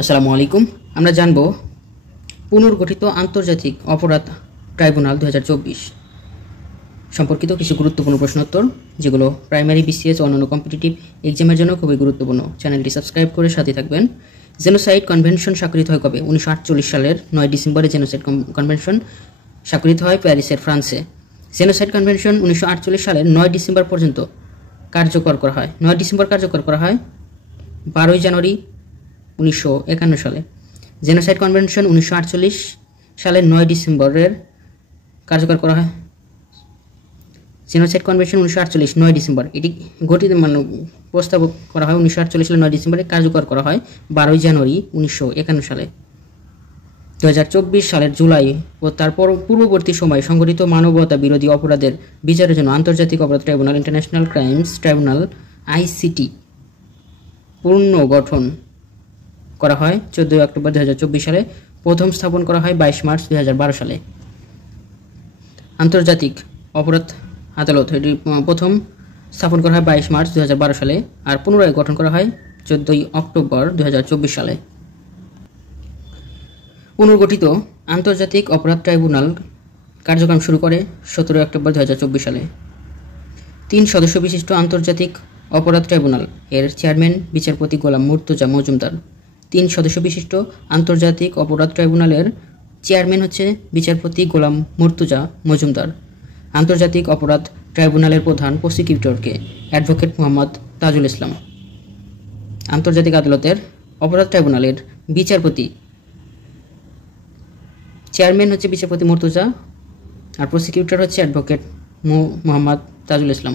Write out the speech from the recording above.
আসসালামু আলাইকুম। আমরা জানব পুনর্গঠিত আন্তর্জাতিক অপরাধ ট্রাইব্যুনাল 2024 সম্পর্কিত কিছু গুরুত্বপূর্ণ প্রশ্নোত্তর, যেগুলো প্রাইমারি, বিসিএস ও অন্যান্য কম্পিটিটিভ এক্সামের জন্য খুবই গুরুত্বপূর্ণ। চ্যানেলটি সাবস্ক্রাইব করে সাথে থাকবেন। জেনোসাইড কনভেনশন স্বাক্ষরিত হয় কবে? 1948 সালের 9 ডিসেম্বরে জেনোসাইড কনভেনশন স্বাক্ষরিত হয় প্যারিসের, ফ্রান্সে। জেনোসাইড কনভেনশন 1948 সালের 9 ডিসেম্বর পর্যন্ত কার্যকর করা হয়। 9 ডিসেম্বর কার্যকর করা হয়, 12 জানুয়ারি 1951 সালে। জেনোসাইড কনভেনশন 1948 সালের 9 ডিসেম্বরের কার্যকর করা হয়। জেনোসাইড কনভেনশন 1948 9 ডিসেম্বর এটি গঠিত প্রস্তাব করা হয় 1948 সালের 9 ডিসেম্বরে, কার্যকর করা হয় 12 জানুয়ারি 1951 সালে। 2024 সালের জুলাই ও তার পূর্ববর্তী সময়ে সংঘটিত মানবতা বিরোধী অপরাধের বিচারের জন্য আন্তর্জাতিক অপরাধ tribunal, international crimes tribunal ICT পুনর্গঠন করা হয় 14 অক্টোবর 2024 সালে। প্রথম স্থাপন করা হয় 22 মার্চ 2012 সালে। আন্তর্জাতিক অপরাধ আদালত এটি প্রথম স্থাপন করা হয় 22 মার্চ 2012 সালে, আর পুনরায় গঠন করা হয় 14 অক্টোবর 2024 সালে। পুনর্গঠিত আন্তর্জাতিক অপরাধ ট্রাইব্যুনাল কার্যক্রম শুরু করে 17 অক্টোবর 2024 সালে। 3 সদস্য বিশিষ্ট আন্তর্জাতিক অপরাধ ট্রাইব্যুনাল এর চেয়ারম্যান বিচারপতি গোলাম মুর্তজা মজুমদার। 3 সদস্য বিশিষ্ট আন্তর্জাতিক অপরাধ ট্রাইব্যুনালের চেয়ারম্যান হচ্ছে বিচারপতি গোলাম মুর্তজা মজুমদার। আন্তর্জাতিক অপরাধ ট্রাইব্যুনালের প্রধান প্রসিকিউটরকে অ্যাডভোকেট মোহাম্মদ তাজুল ইসলাম। আন্তর্জাতিক আদালতের অপরাধ ট্রাইব্যুনালের বিচারপতি চেয়ারম্যান হচ্ছে বিচারপতি মুর্তজা, আর প্রসিকিউটর হচ্ছে অ্যাডভোকেট মোহাম্মদ তাজুল ইসলাম।